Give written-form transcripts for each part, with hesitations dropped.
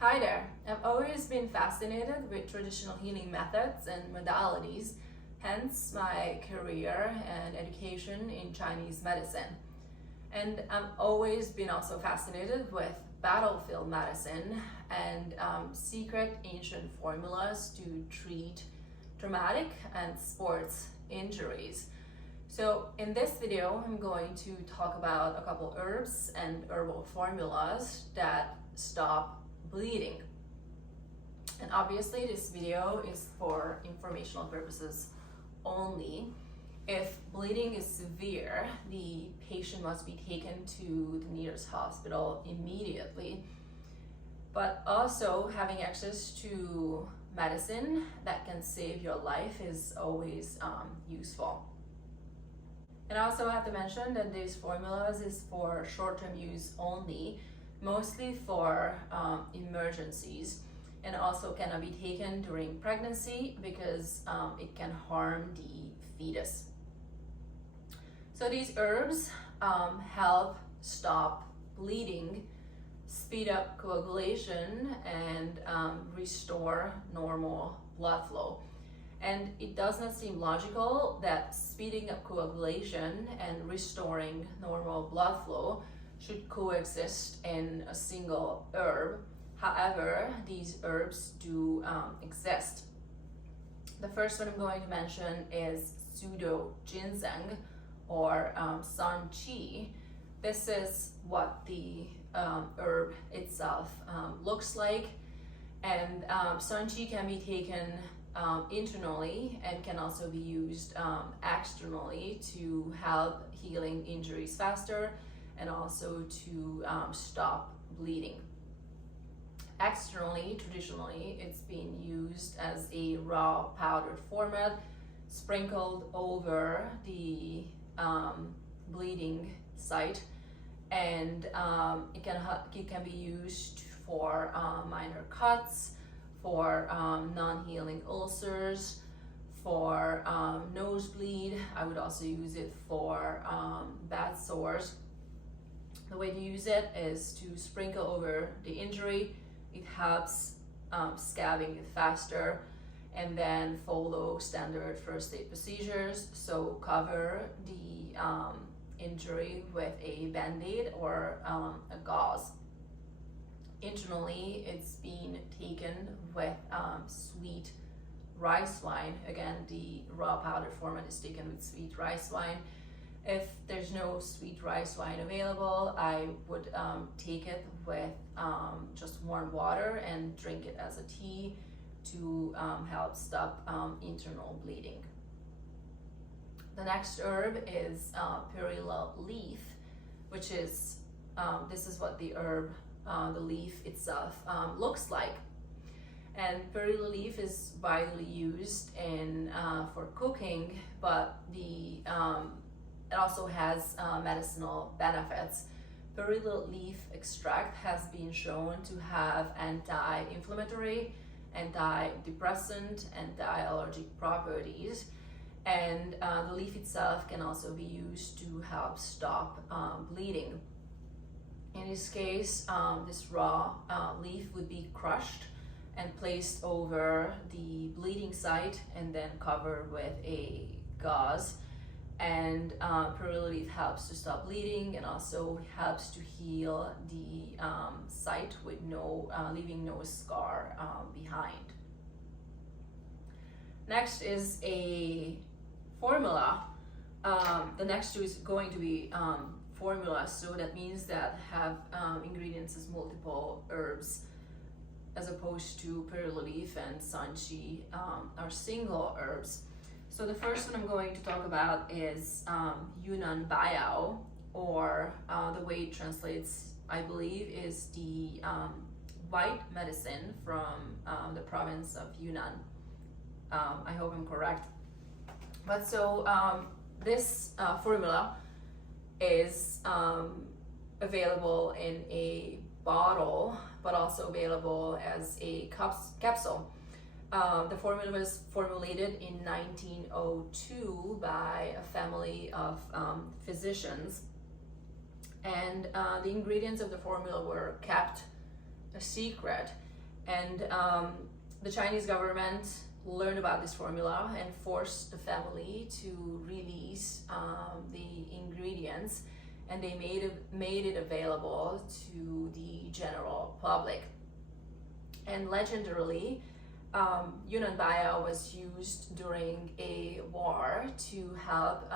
Hi there. I've always been fascinated with traditional healing methods and modalities, hence my career and education in Chinese medicine. And I've always been also fascinated with battlefield medicine and secret ancient formulas to treat traumatic and sports injuries. So in this video, I'm going to talk about a couple herbs and herbal formulas that stop bleeding. And obviously this video is for informational purposes only. If bleeding is severe, the patient must be taken to the nearest hospital immediately. But also having access to medicine that can save your life is always useful. And I also have to mention that these formulas is for short-term use only, mostly for emergencies, and also cannot be taken during pregnancy because it can harm the fetus. So these herbs help stop bleeding, speed up coagulation, and restore normal blood flow. And it does not seem logical that speeding up coagulation and restoring normal blood flow should coexist in a single herb. However, these herbs do exist. The first one I'm going to mention is pseudo ginseng or sun qi. This is what the herb itself looks like, and sun qi can be taken internally and can also be used externally to help healing injuries faster and also to stop bleeding. Externally, traditionally, it's been used as a raw powdered format, sprinkled over the bleeding site, and it can be used for minor cuts, for non-healing ulcers, for nosebleed. I would also use it for bad sores. The way to use it is to sprinkle over the injury. It helps scabbing faster, and then follow standard first aid procedures. So cover the injury with a band-aid or a gauze. Internally, it's been taken with sweet rice wine. Again, the raw powder format is taken with sweet rice wine. If there's no sweet rice wine available, I would take it with just warm water and drink it as a tea to help stop internal bleeding. The next herb is perilla leaf, which is, this is what the herb, the leaf itself looks like. And perilla leaf is widely used in for cooking, but it also has medicinal benefits. Perilla leaf extract has been shown to have anti-inflammatory, antidepressant, anti-allergic properties, and the leaf itself can also be used to help stop bleeding. In this case, this raw leaf would be crushed and placed over the bleeding site and then covered with a gauze. And perilla leaf helps to stop bleeding and also helps to heal the site with leaving no scar behind. Next is a formula. The next two is going to be formulas, so that means that have ingredients as multiple herbs, as opposed to perilla leaf and sun qi are single herbs. So the first one I'm going to talk about is Yunnan Baiyao, or the way it translates, I believe, is the white medicine from the province of Yunnan. I hope I'm correct. But so this formula is available in a bottle, but also available as a capsule. The formula was formulated in 1902 by a family of physicians, and the ingredients of the formula were kept a secret. And the Chinese government learned about this formula and forced the family to release the ingredients, and they made it available to the general public. And legendarily, Yunnan Baiyao was used during a war to help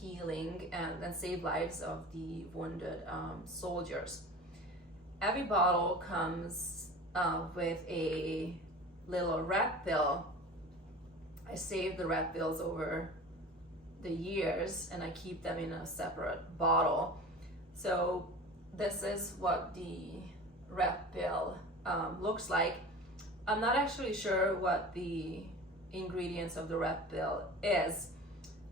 healing and save lives of the wounded soldiers. Every bottle comes with a little red pill. I saved the red pills over the years and I keep them in a separate bottle. So this is what the red pill looks like. I'm not actually sure what the ingredients of the red pill is.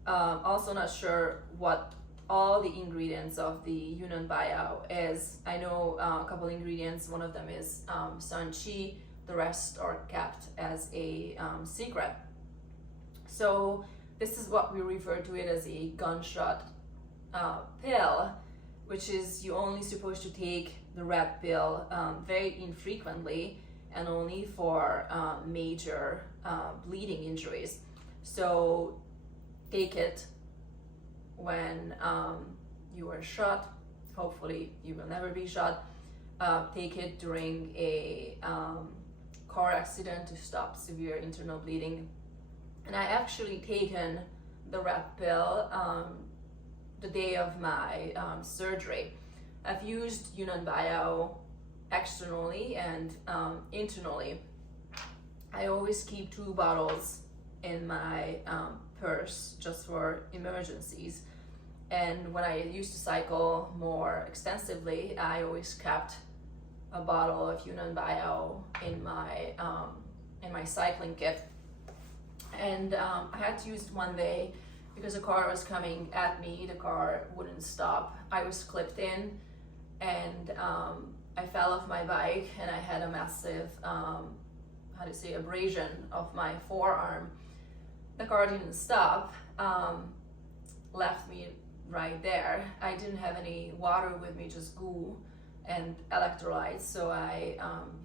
Also not sure what all the ingredients of the Yunnan Baiyao is. I know a couple ingredients. One of them is sunchi. The rest are kept as a secret. So this is what we refer to it as a gunshot pill, which is you only supposed to take the red pill very infrequently and only for major bleeding injuries. So take it when you are shot. Hopefully you will never be shot. Take it during a car accident to stop severe internal bleeding. And I actually taken the red pill the day of my surgery. I've used Yunnan Baiyao externally and internally. I always keep 2 bottles in my purse just for emergencies. And when I used to cycle more extensively, I always kept a bottle of Yunnan Baiyao in my cycling kit. And I had to use it one day because a car was coming at me. The car wouldn't stop. I was clipped in, and I fell off my bike, and I had a massive, abrasion of my forearm. The car didn't stop, left me right there. I didn't have any water with me, just goo and electrolytes, so I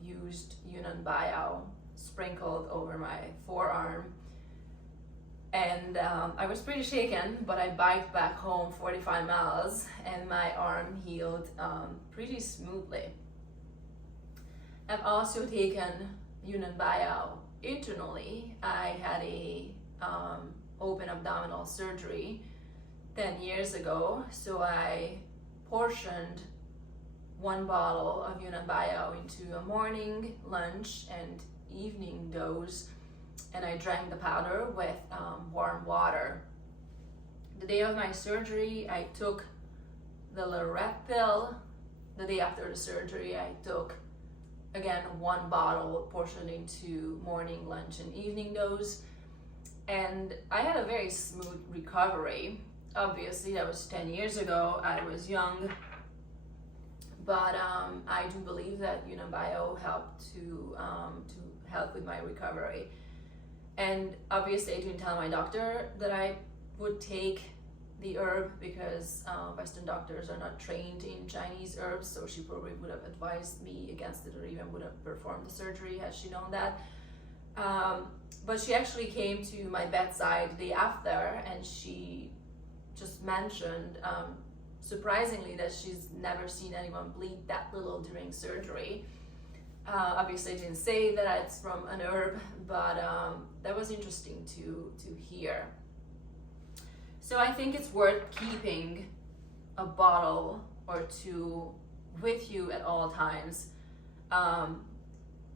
used Yunnan Baiyao sprinkled over my forearm. And I was pretty shaken, but I biked back home 45 miles and my arm healed pretty smoothly. I've also taken Yunnan Baiyao internally. I had a open abdominal surgery 10 years ago, so I portioned 1 bottle of Yunnan Baiyao into a morning, lunch, and evening dose, and I drank the powder with warm water. The day of my surgery, I took the little red pill. The day after the surgery, I took again 1 bottle portioned into morning, lunch, and evening dose, and I had a very smooth recovery. Obviously, that was 10 years ago. I was young, but I do believe that Yunnan Baiyao helped to help with my recovery. And obviously, I didn't tell my doctor that I would take the herb because Western doctors are not trained in Chinese herbs, so she probably would have advised me against it, or even would have performed the surgery had she known that. But she actually came to my bedside the day after, and she just mentioned, surprisingly, that she's never seen anyone bleed that little during surgery. Obviously, I didn't say that it's from an herb, but that was interesting to hear. So I think it's worth keeping a bottle or 2 with you at all times.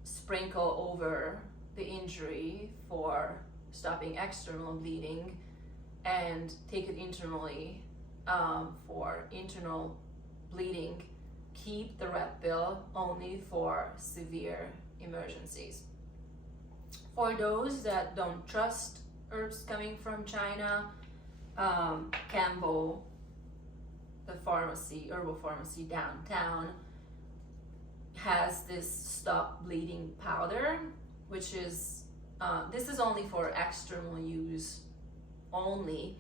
Sprinkle over the injury for stopping external bleeding, and take it internally for internal bleeding. Keep the red pill only for severe emergencies. For those that don't trust herbs coming from China, Cambo, the herbal pharmacy downtown, has this stop bleeding powder, which is this is only for external use only,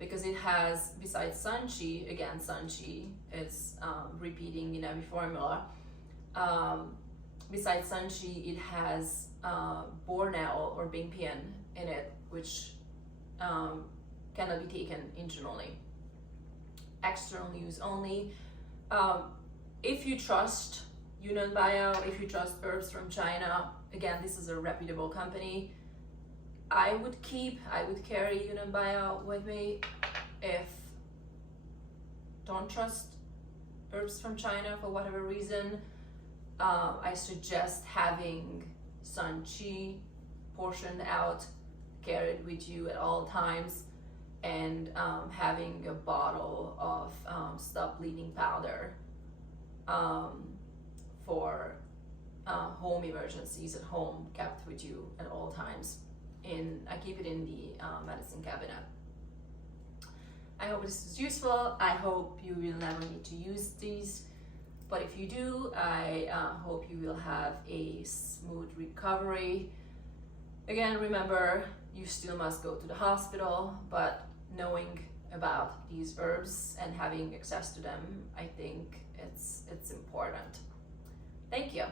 because it has, besides sunchi, again sunchi, it's repeating in every formula, besides sanchi, it has bornel or bingpian in it, which cannot be taken internally. External use only. If you trust Yunnan Baiyao, if you trust herbs from China, again, this is a reputable company. I would carry Yunnan Baiyao with me. If don't trust herbs from China for whatever reason, I suggest having sanchi portioned out, carried with you at all times, and having a bottle of stop bleeding powder for home emergencies at home, kept with you at all times. I keep it in the medicine cabinet. I hope this is useful. I hope you will never need to use these, but if you do, I hope you will have a smooth recovery. Again, remember, you still must go to the hospital, but knowing about these herbs and having access to them, I think it's important. Thank you.